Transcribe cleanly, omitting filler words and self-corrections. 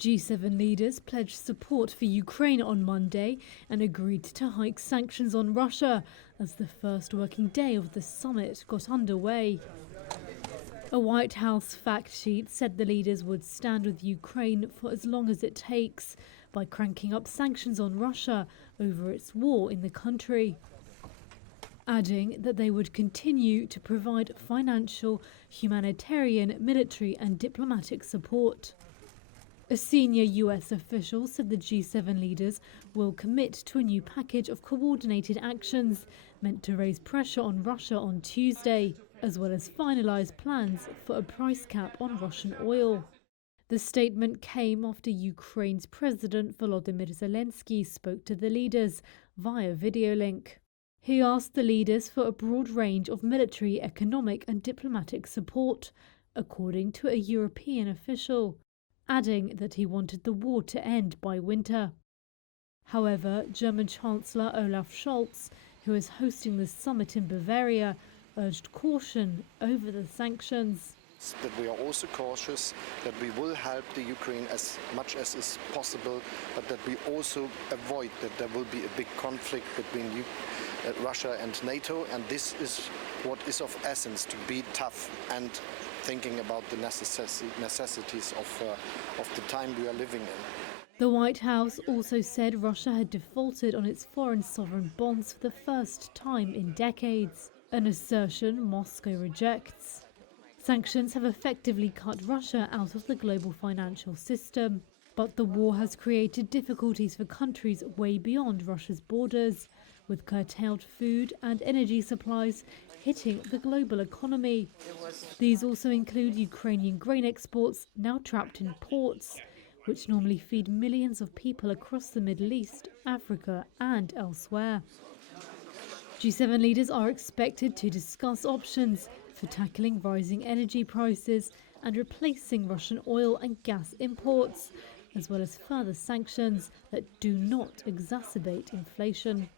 G7 leaders pledged support for Ukraine on Monday and agreed to hike sanctions on Russia as the first working day of the summit got underway. A White House fact sheet said the leaders would stand with Ukraine for as long as it takes by cranking up sanctions on Russia over its war in the country, adding that they would continue to provide financial, humanitarian, military and diplomatic support. A senior US official said the G7 leaders will commit to a new package of coordinated actions meant to raise pressure on Russia on Tuesday, as well as finalise plans for a price cap on Russian oil. The statement came after Ukraine's President Volodymyr Zelensky spoke to the leaders via video link. He asked the leaders for a broad range of military, economic and diplomatic support, according to a European official, adding that he wanted the war to end by winter. However, German Chancellor Olaf Scholz, who is hosting the summit in Bavaria, urged caution over the sanctions. That we are also cautious, that we will help the Ukraine as much as is possible, but that we also avoid that there will be a big conflict between Russia and NATO, and this is what is of essence, to be tough and thinking about the necessities of the time we are living in. The White House also said Russia had defaulted on its foreign sovereign bonds for the first time in decades, an assertion Moscow rejects. Sanctions have effectively cut Russia out of the global financial system, but the war has created difficulties for countries way beyond Russia's borders, with curtailed food and energy supplies hitting the global economy. These also include Ukrainian grain exports now trapped in ports, which normally feed millions of people across the Middle East, Africa and elsewhere. G7 leaders are expected to discuss options for tackling rising energy prices and replacing Russian oil and gas imports, as well as further sanctions that do not exacerbate inflation.